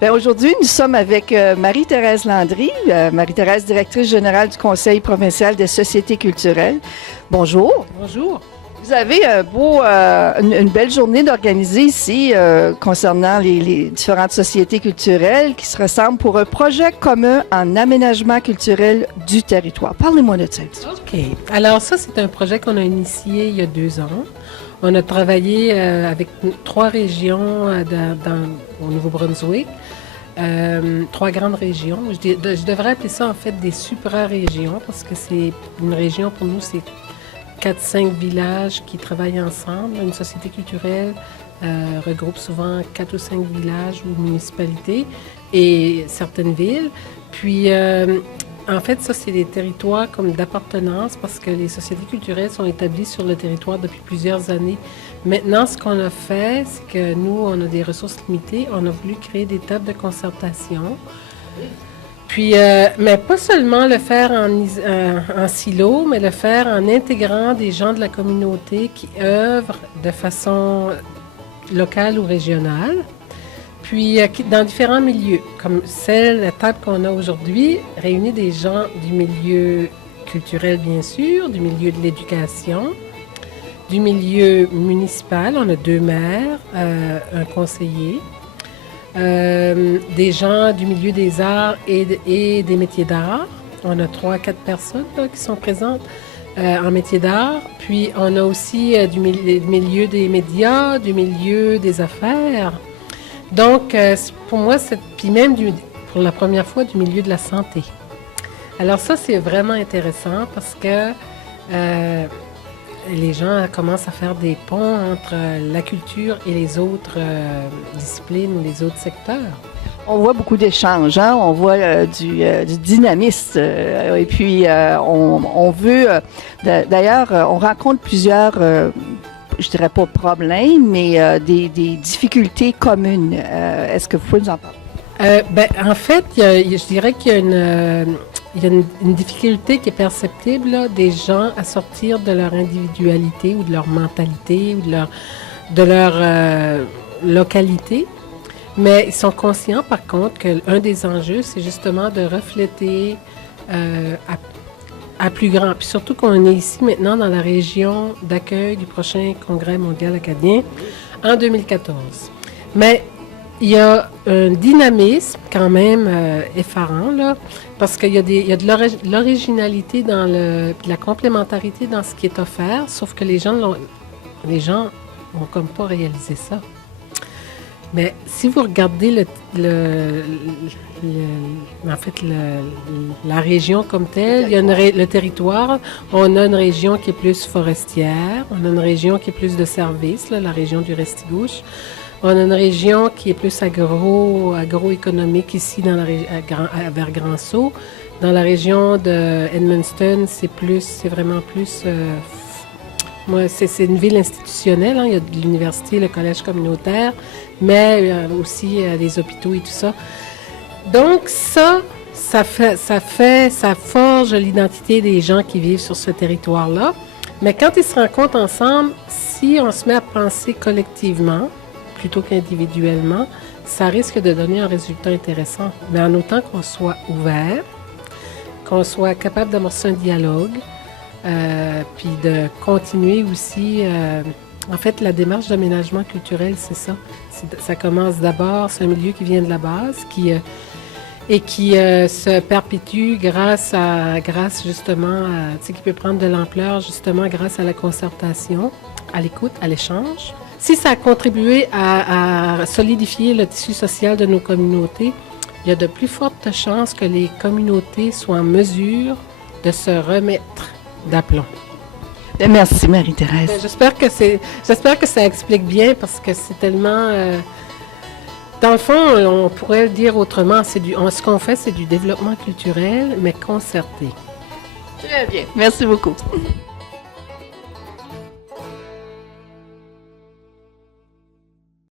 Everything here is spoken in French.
Bien, aujourd'hui, nous sommes avec Marie-Thérèse Landry, Marie-Thérèse, directrice générale du Conseil provincial des sociétés culturelles. Bonjour. Bonjour. Vous avez une belle journée d'organiser ici concernant les différentes sociétés culturelles qui se rassemblent pour un projet commun en aménagement culturel du territoire. Parlez-moi de ça. OK. Alors ça, c'est un projet qu'on a initié il y a 2 ans. On a travaillé avec 3 régions au Nouveau-Brunswick. 3 grandes régions. Je devrais appeler ça en fait des supra-régions parce que c'est une région pour nous, c'est 4-5 villages qui travaillent ensemble. Une société culturelle regroupe souvent 4 ou 5 villages ou municipalités et certaines villes. Puis, en fait, ça, c'est des territoires comme d'appartenance parce que les sociétés culturelles sont établies sur le territoire depuis plusieurs années. Maintenant, ce qu'on a fait, c'est que nous, on a des ressources limitées. On a voulu créer des tables de concertation. Puis, mais pas seulement le faire en silo, mais le faire en intégrant des gens de la communauté qui œuvrent de façon locale ou régionale, puis dans différents milieux, comme la table qu'on a aujourd'hui, réunit des gens du milieu culturel, bien sûr, du milieu de l'éducation, du milieu municipal, on a 2 maires, un conseiller, des gens du milieu des arts et des métiers d'art. On a 3-4 personnes là, qui sont présentes en métiers d'art. Puis on a aussi du milieu des médias, du milieu des affaires. Donc pour moi, puis même pour la première fois du milieu de la santé. Alors ça, c'est vraiment intéressant parce que les gens commencent à faire des ponts entre la culture et les autres disciplines ou les autres secteurs. On voit beaucoup d'échanges, hein? On voit du dynamisme et puis on veut, d'ailleurs, on rencontre plusieurs, je dirais pas problèmes, mais des difficultés communes. Est-ce que vous pouvez nous en parler? En fait, je dirais qu'il y a une difficulté qui est perceptible là, des gens à sortir de leur individualité ou de leur mentalité ou de leur localité. Mais ils sont conscients, par contre, qu'un des enjeux, c'est justement de refléter à plus grand. Puis surtout qu'on est ici maintenant dans la région d'accueil du prochain Congrès mondial acadien en 2014. Mais il y a un dynamisme quand même effarant, là, parce qu'il y a de l'originalité dans de la complémentarité dans ce qui est offert, sauf que les gens n'ont comme pas réalisé ça. Mais si vous regardez la région comme telle, il y a le territoire, on a une région qui est plus forestière, on a une région qui est plus de services, là, la région du Restigouche. On a une région qui est plus agroéconomique ici vers Grand-Sault. Dans la région de Edmundston, c'est vraiment plus... c'est une ville institutionnelle, hein. Il y a de l'université, le collège communautaire, mais aussi les hôpitaux et tout ça. Donc ça forge l'identité des gens qui vivent sur ce territoire-là. Mais quand ils se rencontrent ensemble, si on se met à penser collectivement, plutôt qu'individuellement, ça risque de donner un résultat intéressant. Mais en autant qu'on soit ouvert, qu'on soit capable d'amorcer un dialogue, puis de continuer aussi... en fait, la démarche d'aménagement culturel, c'est ça. Ça commence d'abord, c'est un milieu qui vient de la base, qui se perpétue grâce justement, qui peut prendre de l'ampleur justement grâce à la concertation, à l'écoute, à l'échange. Si ça a contribué à solidifier le tissu social de nos communautés, il y a de plus fortes chances que les communautés soient en mesure de se remettre d'aplomb. Merci Marie-Thérèse. J'espère que ça explique bien parce que c'est tellement... dans le fond, on pourrait le dire autrement, ce qu'on fait, c'est du développement culturel, mais concerté. Très bien. Merci beaucoup.